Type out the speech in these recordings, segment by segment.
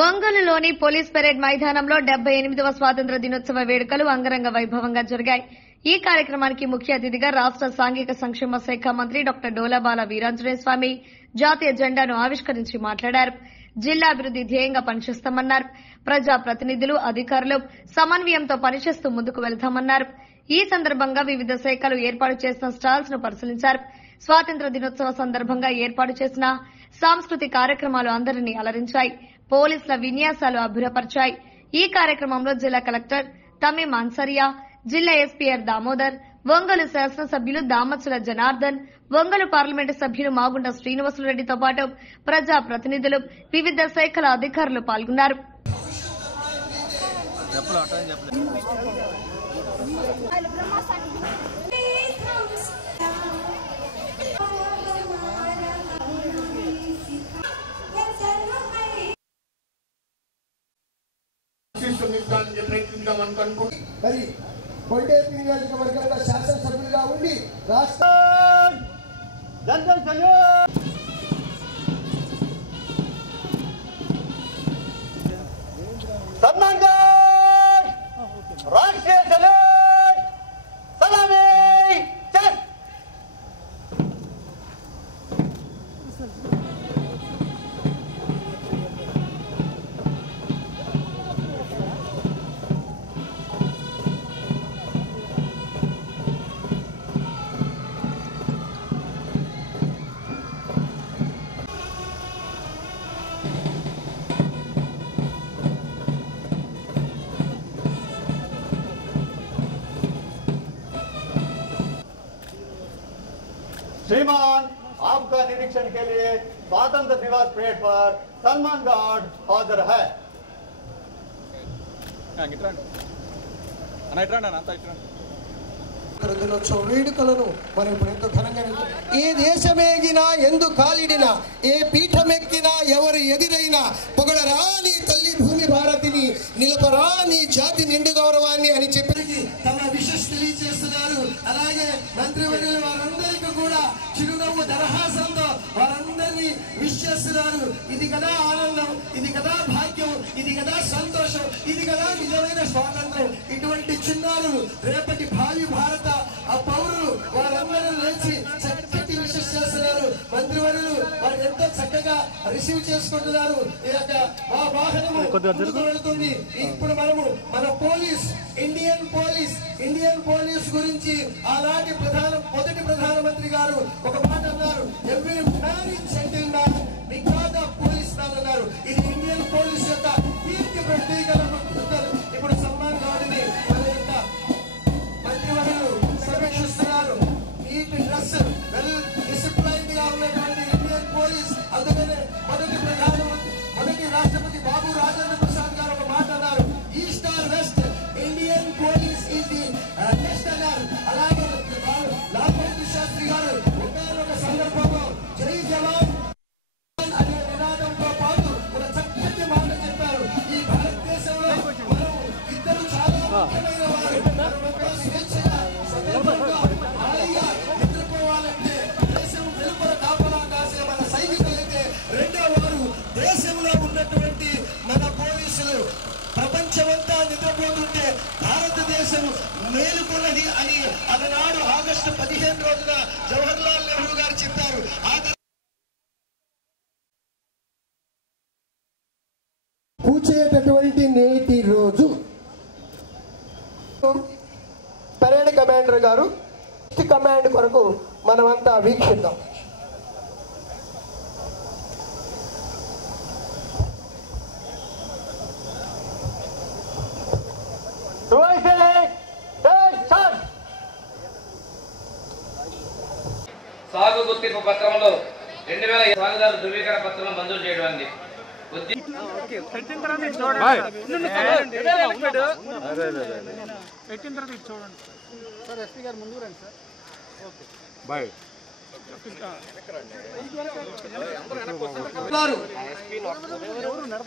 ఒంగోలులోని police parade మైదానంలో 78వ స్వాతంత్ర్య దినోత్సవ వేడుకలు అంగరంగ వైభవంగా జరిగాయి. ఈ కార్యక్రమానికి ముఖ్య అతిథిగా రాష్ట సాంఘిక సంక్షేమ శాఖ మంత్రి డాక్టర్ డోలాబాల వీరాంజనేయ స్వామి జాతీయ జెండాను ఆవిష్కరించి మాట్లాడారు. జిల్లా అభివృద్ది ధ్యేయంగా పనిచేస్తామన్నారు. ప్రజా ప్రతినిధులు, అధికారులు సమన్వయంతో పనిచేస్తూ ముందుకు వెళతామన్నారు. ఈ సందర్భంగా వివిధ శాఖలు ఏర్పాటు చేసిన స్టాల్స్ ను పరిశీలించారు. స్వాతంత్ర్య దినోత్సవ సందర్భంగా ఏర్పాటు చేసిన సాంస్కృతిక కార్యక్రమాలు అందరినీ అలరించాయి. పోలీసుల విన్యాసాలు అబ్బురపరిచాయి. ఈ కార్యక్రమంలో జిల్లా కలెక్టర్ తమీం అన్సరియా, జిల్లా ఎస్పీ ఆర్ దామోదర్, ఒంగోలు శాసనసభ్యులు దామచుల జనార్దన్, ఒంగోలు పార్లమెంటు సభ్యులు మాగుంట శ్రీనివాసులరెడ్డితో పాటు ప్రజా ప్రతినిధులు, వివిధ శాఖల అధికారులు పాల్గొన్నారు. మరి కొండేపి నియోజకవర్గంలో శాసనసభ్యులుగా ఉండి రాష్ట్ర श्रीमान, आपका निरीक्षण के लिए स्वतंत्र दिवस परेड पर सलमान गार्ड हाजिर है। దినోత్సవ వేడుకలను మనం ఇప్పుడు ఎంతో ఘనంగా ఏ దేశమేగినా ఎందు కాలిడినా ఏ పీఠమెక్కినా ఎవరు ఎదురైనా పొగడరాని తల్లి భూమి భారతిని నిలపరాని జాతి నిండు గౌరవాన్ని అని చెప్పి తమ విషస్ తెలియజేస్తున్నారు. అలాగే మంత్రివర్యులు వారందరికీ కూడా చిరునవ్వు దరహాసంతో వారందరినీ విష్ చేస్తున్నారు. ఇది కదా ఆనందం, ఇది కదా భాగ్యం, ఇది కదా సంతోషం, ఇది కదా నిజమైన స్వాతంత్రం. ఇటువంటి చిన్నారులు రేపటి భావి భారత ఆ పౌరులు వారందరూ లేచి చక్కటి విషయం చేస్తున్నారు. మంత్రివర్యులు వారు ఎంతో చక్కగా రిసీవ్ చేసుకుంటున్నారు. ఈ యొక్క మా వాహనము వెళుతుంది. ఇప్పుడు మనము మన పోలీస్, ఇండియన్ పోలీస్ గురించి ఆనాటి మొదటి ప్రధానమంత్రి గారు ఒక మాట అన్నారు. Every man is settle man because of police man అన్నారు. ఇది ఇండియన్ పోలీస్ యొక్క కీర్తి ప్రతీకరణ. ఇప్పుడు సల్మాన్ గారిని మన యొక్క మంత్రివర్యులు సమీక్షిస్తున్నారు. నీటి డ్రెస్, వెల్ డిసిప్లైన్డ్ గా ఉన్నటువంటి ఇండియన్ పోలీస్. అందుకనే మొదటి రాష్ట్రపతి బాబు రాజేంద్ర ప్రసాద్ గారు ఒక మాట అన్నారు. East or west, Indian police is the best అన్నారు. అలాగే లాల్ బహదూర్ శాస్త్రి గారు ఒక సందర్భంలో జై జవాన్ అనే నినాదంతో పాటు ఒక చక్కటి మాట చెప్పారు. ఈ భారతదేశంలో మనం ఇద్దరు చాలా ముఖ్యమైన వారు. స్వేచ్ఛగా సందర్భంగా హాయిగా నిద్రపోవాలంటే దేశం వెలుపల కాపలా కాసే మన సైనికులైతే రెండో వారు దేశంలో ఉన్నటువంటి మన పోలీసులు. ప్రపంచమంతా నిద్రపోతుంటే భారతదేశం మేలుకొన్నది అని అలనాడు ఆగస్టు 15 రోజున జవహర్లాల్ నెహ్రూ గారు చెప్పారు. కూర్చేటటువంటి నేటి రోజు పరేడ్ కమాండర్ గారు కమాండ్ కొరకు మనమంతా వీక్షిద్దాం. సాగు గుర్తింపు పత్రంలో 2000 సాగుదారు ధృవీకరణ పత్రం మంజూరు చేయడానికి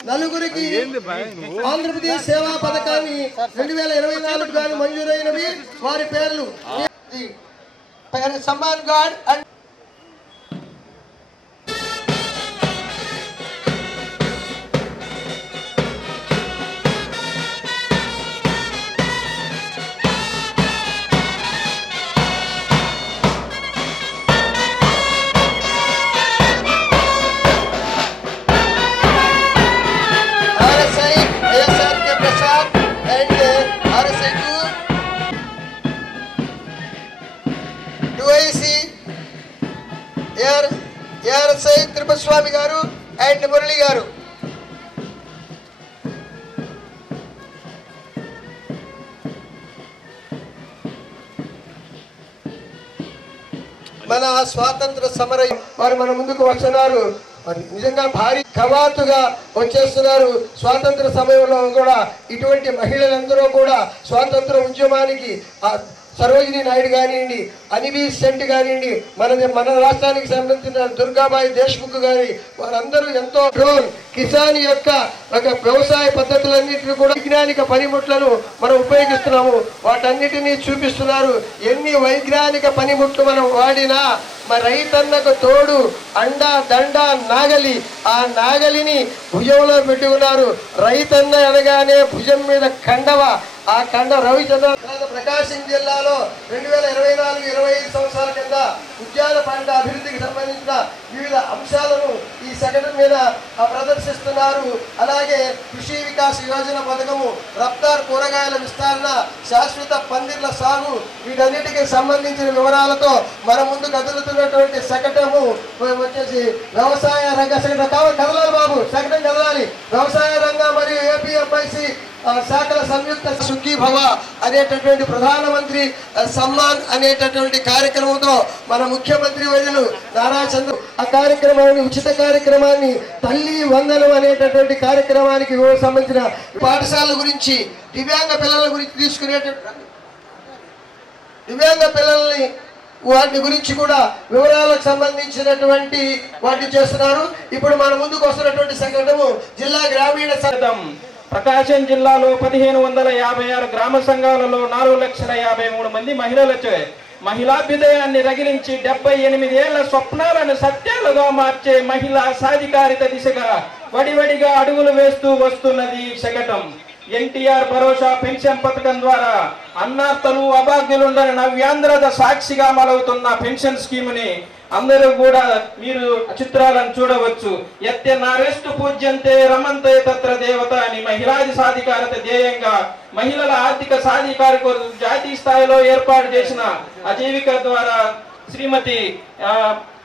నలుగురికి ఆంధ్రప్రదేశ్ సేవా పథకాన్ని 2024 గాను మంజూరైనవి. వారి పేర్లు సల్మాన్ గార్డ్ అండ్ స్వామి గారు అండ్ మురళి గారు. మన స్వాతంత్ర సమర వారు మన ముందుకు వస్తున్నారు. నిజంగా భారీ కవాతుగా వచ్చేస్తున్నారు. స్వాతంత్ర సమయంలో కూడా ఇటువంటి మహిళలందరూ కూడా స్వాతంత్ర ఉద్యమానికి సరోజిని నాయుడు కానివ్వండి, అనిబీ సెంట్ కానివ్వండి, మన రాష్ట్రానికి సంబంధించిన దుర్గాబాయి దేశ్ముఖ్ గారి వారందరూ ఎంతో డ్రోన్ కిసాన్ యొక్క ఒక వ్యవసాయ పద్ధతులన్నింటినీ కూడా వైజ్ఞానిక పనిముట్లను మనం ఉపయోగిస్తున్నాము. వాటన్నిటినీ చూపిస్తున్నారు. ఎన్ని వైజ్ఞానిక పనిముట్లు మనం వాడినా మన రైతన్నకు తోడు అండ దండ నాగలి. ఆ నాగలిని భుజంలో పెట్టుకున్నారు. రైతన్న అనగానే భుజం మీద కండవ. ఆ కండ రవిచంద్ర ప్రకాశం జిల్లాలో 2024-25 సంవత్సరాల కింద ఉద్యాన పంట అభివృద్ధికి సంబంధించిన వివిధ అంశాలను ఈ సెకండ్ మీద ప్రదర్శిస్తున్నారు. అలాగే కృషి వికాస్ యోజన పథకము, రఫ్తార్ కూరగాయల విస్తరణ, శాశ్వత పందిర్ల సాగు, వీటన్నిటికీ సంబంధించిన వివరాలతో మన ముందు కదులుతున్నటువంటి శకటము వచ్చేసి వ్యవసాయ రంగ శకటం కదలాలి బాబు, శకటం కదలాలి. వ్యవసాయ రంగ మరియు ఏపీఎంఐసి శాఖల సంయుక్త సుఖీ భవ అనేటటువంటి ప్రధానమంత్రి సమ్మాన్ అనేటటువంటి కార్యక్రమంతో మన ముఖ్యమంత్రి వర్యులు నారా చంద్ర ఆ కార్యక్రమాన్ని, ఉచిత కార్యక్రమాన్ని, తల్లి వందనం అనేటటువంటి కార్యక్రమానికి సంబంధించిన పాఠశాల గురించి, దివ్యాంగ పిల్లల గురించి తీసుకునేటటువంటి దివ్యాంగ పిల్లల్ని వాటి గురించి కూడా వివరాలకు సంబంధించినటువంటి వాటిని చేస్తున్నారు. ఇప్పుడు మన ముందుకు వస్తున్నటువంటి సంఘటన జిల్లా గ్రామీణ సంఘం. ప్రకాశం జిల్లాలో 1556 గ్రామ సంఘాలలో 4,53,000 మంది మహిళలచే మహిళాభ్యుదయాన్ని రగిలించి 78 ఏళ్ల స్వప్నాలను సత్యాలుగా మార్చే మహిళా సాధికారిత దిశగా వడివడిగా అడుగులు వేస్తూ వస్తున్నది శకటం. ఎన్టీఆర్ భరోసా పెన్షన్ పథకం ద్వారా అన్నార్తలు అభాగ్యులుండని నవ్యాంధ్రద సాక్షిగా అమలవుతున్న పెన్షన్ స్కీముని అందరూ కూడా మీరు చిత్రాలను చూడవచ్చు. ఎత్తే నారెస్ట్ పూజ్యంతే రమంతే తత్ర దేవత అని మహిళాది సాధికారత ధ్యేయంగా మహిళల ఆర్థిక సాధికార కొరకు జాతీయ స్థాయిలో ఏర్పాటు చేసిన అజీవిక ద్వారా శ్రీమతి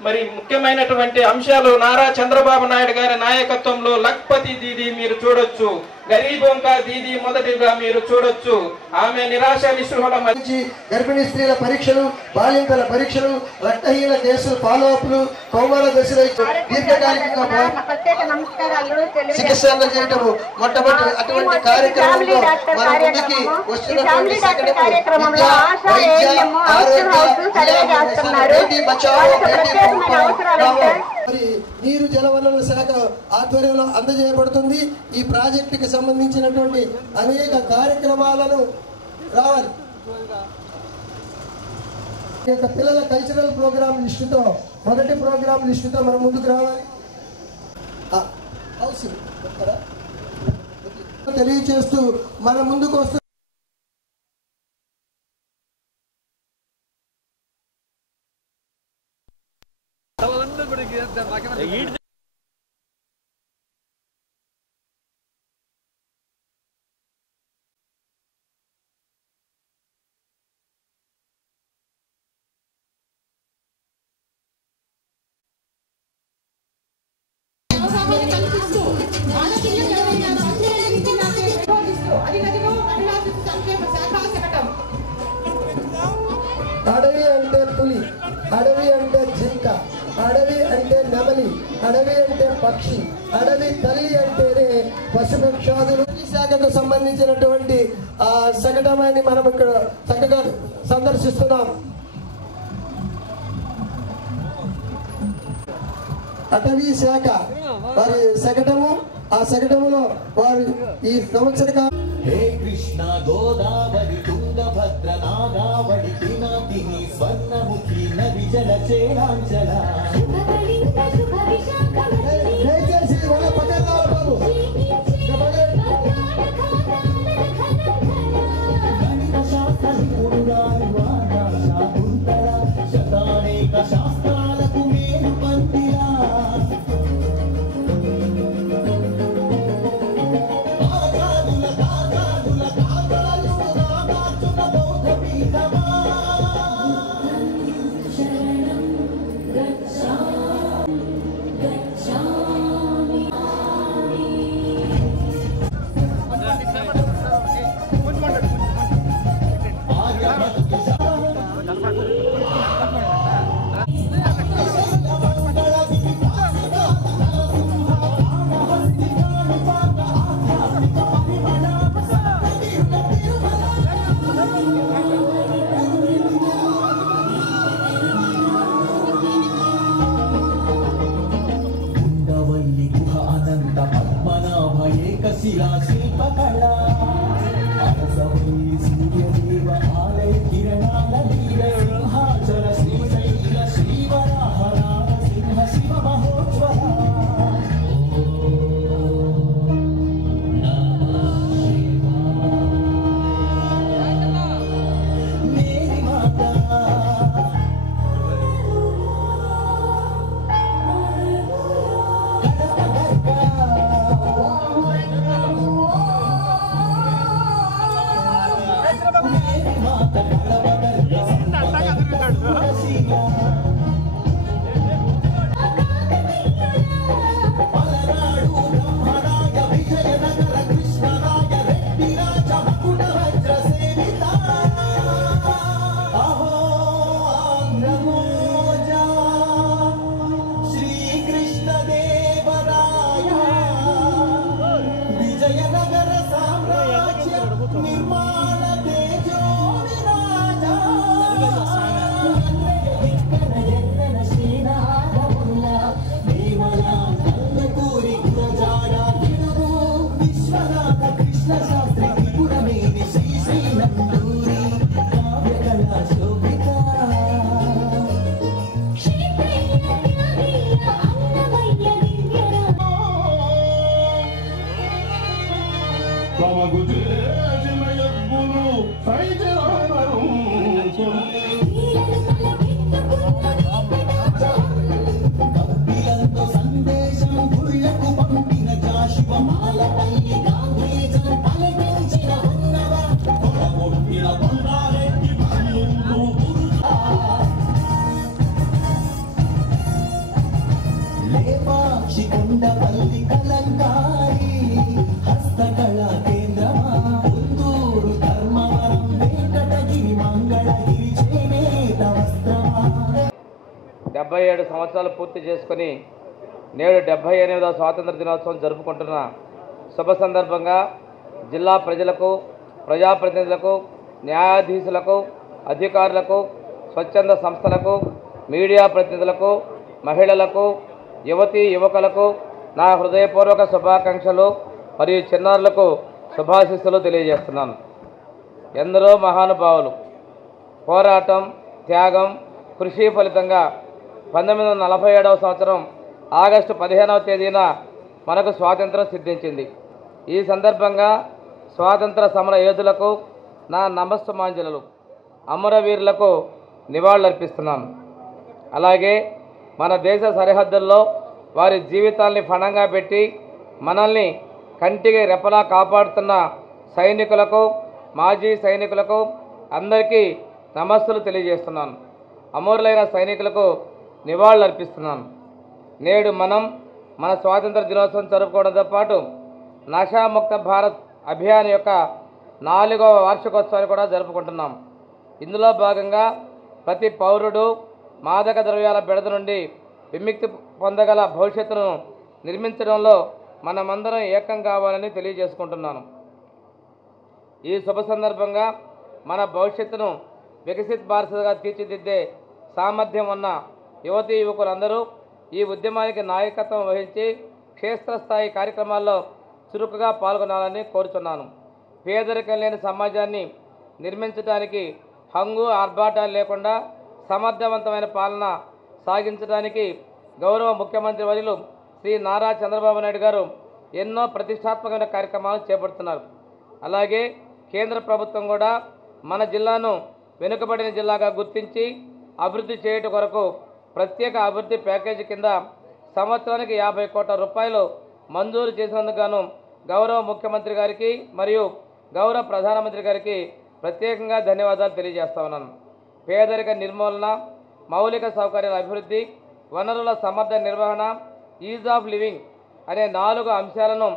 మరి ముఖ్యమైనటువంటి అంశాలు నారా చంద్రబాబు నాయుడు గారి నాయకత్వంలో లక్పతి దీది మీరు చూడొచ్చు, గరీబోంకా దీది మొదటిగా మీరు చూడొచ్చు. ఆమె నిరాశ నిస్పృహల మధ్య గర్భిణీ స్త్రీల పరీక్షలు, బాలింతల పరీక్షలు, రక్తహీన కేసులు ఫాలోఅప్లు, కౌమార దశలో దీర్ఘకాలికంగా చికిత్సలు చేయటము మొట్టమొదటి అటువంటి కార్యక్రమంలో మన ముందుకి వస్తున్నటువంటి మరి నీరు జలవనరుల శాఖ ఆధ్వర్యంలో అందజేయబడుతుంది. ఈ ప్రాజెక్టుకి సంబంధించినటువంటి అనేక కార్యక్రమాలను రావాలి. పిల్లల కల్చరల్ ప్రోగ్రామ్ లిస్టుతో మొదటి ప్రోగ్రామ్ లిస్టుతో మనం ముందుకు రావాలి. తెలియచేస్తూ మన ముందుకు వస్తూ అడవి అంటే పులి, అడవి అంటే జింక, అడవి అంటే నెమలి, అడవి అంటే పక్షి, అడవి తల్లి అంటేనే పశుపక్షాదులు. ఈ శాఖకు సంబంధించినటువంటి శకటమాన్ని మనం ఇక్కడ చక్కగా సందర్శిస్తున్నాం. అటవీ శాఖ వారి శకటము, ఆ శకటములో వారు ఈ సంవత్సర హే కృష్ణ గోదావరి తుంగభద్ర నాగావళి పినాకిని స్వర్ణముఖి నది జల చేరాంచల దయచేసి వాళ్ళ పక్కన బాబు గణిత శాస్త్ర నిపుణురాలు శాకుంతల శతానేక శాస్త్రాలకు మేలు పందిరా Gacchami शिला शिल्पकला अरसवै सूर्यदेव आलय किरणाल लील सिंहाचल श्रीशैल श्रीवराह नारसिंह शिव महोज्वला मेरी माता లేపాక్షికొండపల్లి కలంకారి హస్తకళా కేంద్రమా పుత్తూరు ధర్మవరం వెంకటగిరి మంగళగిరి చేనేత వస్త్రమా 77 సంవత్సరాలు పూర్తి చేసుకుని నేడు 78వ స్వాతంత్ర దినోత్సవం జరుపుకుంటున్న శుభ సందర్భంగా జిల్లా ప్రజలకు, ప్రజాప్రతినిధులకు, న్యాయాధీశులకు, అధికారులకు, స్వచ్ఛంద సంస్థలకు, మీడియా ప్రతినిధులకు, మహిళలకు, యువతీ యువకులకు నా హృదయపూర్వక శుభాకాంక్షలు మరియు చిన్నారులకు శుభాశీస్సులు తెలియజేస్తున్నాను. ఎందరో మహానుభావులు పోరాటం, త్యాగం, కృషి ఫలితంగా 1947వ సంవత్సరం ఆగస్టు 15వ తేదీన మనకు స్వాతంత్రం సిద్ధించింది. ఈ సందర్భంగా స్వాతంత్ర సమర యోధులకు నా నమస్సుమాంజలు, అమరవీరులకు నివాళులర్పిస్తున్నాను. అలాగే మన దేశ సరిహద్దుల్లో వారి జీవితాల్ని ఫణంగా పెట్టి మనల్ని కంటికి రెప్పలా కాపాడుతున్న సైనికులకు, మాజీ సైనికులకు అందరికీ నమస్సులు తెలియజేస్తున్నాను. అమరులైన సైనికులకు నివాళులర్పిస్తున్నాను. నేడు మనం మన స్వాతంత్ర దినోత్సవం జరుపుకోవడంతో పాటు నషాముక్త భారత్ అభియాన్ యొక్క 4వ వార్షికోత్సవాన్ని కూడా జరుపుకుంటున్నాం. ఇందులో భాగంగా ప్రతి పౌరుడు మాదక ద్రవ్యాల బెడద నుండి విముక్తి పొందగల భవిష్యత్తును నిర్మించడంలో మనమందరం ఏకం కావాలని తెలియజేసుకుంటున్నాను. ఈ శుభ సందర్భంగా మన భవిష్యత్తును వికసిత్ భారత్గా తీర్చిదిద్దే సామర్థ్యం ఉన్న యువతీ యువకులందరూ ఈ ఉద్యమానికి నాయకత్వం వహించి క్షేత్రస్థాయి కార్యక్రమాల్లో చురుకుగా పాల్గొనాలని కోరుచున్నాను. పేదరికం లేని సమాజాన్ని నిర్మించడానికి హంగు ఆర్భాటాలు లేకుండా సమర్థవంతమైన పాలన సాగించడానికి గౌరవ ముఖ్యమంత్రి వర్యులు శ్రీ నారా చంద్రబాబు నాయుడు గారు ఎన్నో ప్రతిష్టాత్మకమైన కార్యక్రమాలు చేపడుతున్నారు. అలాగే కేంద్ర ప్రభుత్వం కూడా మన జిల్లాను వెనుకబడిన జిల్లాగా గుర్తించి అభివృద్ధి చేయడం కొరకు ప్రత్యేక అభివృద్ధి ప్యాకేజీ కింద సంవత్సరానికి 50 కోట్ల రూపాయలు మంజూరు చేసినందుకు గాను గౌరవ ముఖ్యమంత్రి గారికి మరియు గౌరవ ప్రధానమంత్రి గారికి ప్రత్యేకంగా ధన్యవాదాలు తెలియజేస్తా ఉన్నాను. పేదరిక నిర్మూలన, మౌలిక సౌకర్యాల అభివృద్ధి, వనరుల సమర్థ నిర్వహణ, ఈజ్ ఆఫ్ లివింగ్ అనే 4 అంశాలను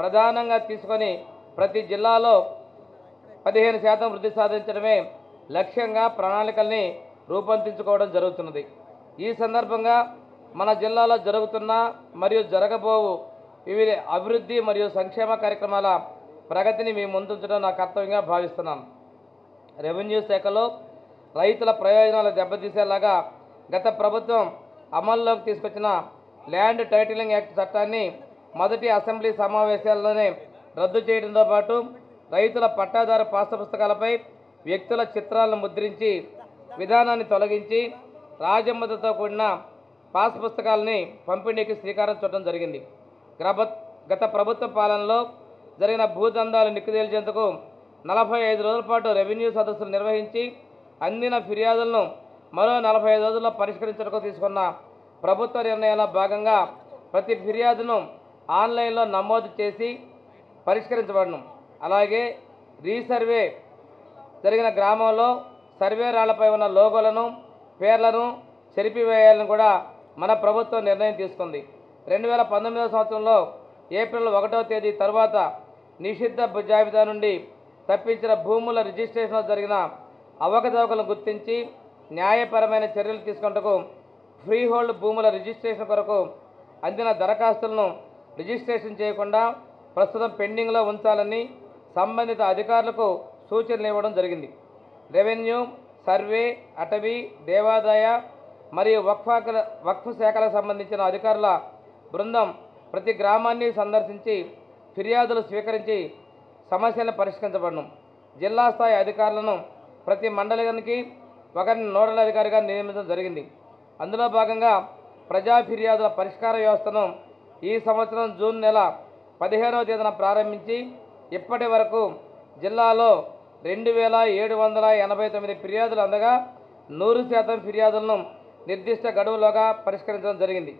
ప్రధానంగా తీసుకొని ప్రతి జిల్లాలో 15% వృద్ధి సాధించడమే లక్ష్యంగా ప్రణాళికల్ని రూపొందించుకోవడం జరుగుతున్నది. ఈ సందర్భంగా మన జిల్లాలో జరుగుతున్న మరియు జరగబోవు వివిధ అభివృద్ధి మరియు సంక్షేమ కార్యక్రమాల ప్రగతిని మీ ముందుంచడం నా కర్తవ్యంగా భావిస్తున్నాను. రెవెన్యూ శాఖలో రైతుల ప్రయోజనాలు దెబ్బతీసేలాగా గత ప్రభుత్వం అమల్లోకి తీసుకొచ్చిన ల్యాండ్ టైటిలింగ్ యాక్ట్ చట్టాన్ని మొదటి అసెంబ్లీ సమావేశాల్లోనే రద్దు చేయడంతో పాటు రైతుల పట్టాదారు పాస్ పుస్తకాలపై వ్యక్తుల చిత్రాలను ముద్రించి విధానాన్ని తొలగించి రాజముద్రతో కూడిన పాస్ పుస్తకాలని పంపిణీకి శ్రీకారం చుట్టడం జరిగింది. గత ప్రభుత్వ పాలనలో జరిగిన భూదందాలు నిక్కుదేల్చేందుకు 45 రోజుల పాటు రెవెన్యూ సదస్సులు నిర్వహించి అందిన ఫిర్యాదులను మరో 45 రోజుల్లో పరిష్కరించడానికి తీసుకున్న ప్రభుత్వ నిర్ణయాల్లో భాగంగా ప్రతి ఫిర్యాదును ఆన్లైన్లో నమోదు చేసి పరిష్కరించబడను. అలాగే రీసర్వే జరిగిన గ్రామంలో సర్వే రాళ్లపై ఉన్న లోగోలను పేర్లను చెరిపివేయాలని కూడా మన ప్రభుత్వం నిర్ణయం తీసుకుంది. 2019 సంవత్సరంలో ఏప్రిల్ 1వ తేదీ తర్వాత నిషిద్ధ జాబితా నుండి తప్పించిన భూముల రిజిస్ట్రేషన్లో జరిగిన అవకతవకలను గుర్తించి న్యాయపరమైన చర్యలు తీసుకున్నట్టుకు ఫ్రీ హోల్డ్ భూముల రిజిస్ట్రేషన్ కొరకు అందిన దరఖాస్తులను రిజిస్ట్రేషన్ చేయకుండా ప్రస్తుతం పెండింగ్లో ఉంచాలని సంబంధిత అధికారులకు సూచనలు ఇవ్వడం జరిగింది. రెవెన్యూ, సర్వే, అటవీ, దేవాదాయ మరియు వక్ఫ్ శాఖలకు సంబంధించిన అధికారుల బృందం ప్రతి గ్రామాన్ని సందర్శించి ఫిర్యాదులు స్వీకరించి సమస్యలను పరిష్కరించబడను. జిల్లా స్థాయి అధికారులను ప్రతి మండలానికి ఒకరిని నోడల్ అధికారిగా నియమించడం జరిగింది. అందులో భాగంగా ప్రజా ఫిర్యాదుల పరిష్కార వ్యవస్థను ఈ సంవత్సరం జూన్ నెల 15వ తేదీన ప్రారంభించి ఇప్పటి వరకు జిల్లాలో 2789 ఫిర్యాదులు అందగా 100% ఫిర్యాదులను నిర్దిష్ట గడువులోగా పరిష్కరించడం జరిగింది.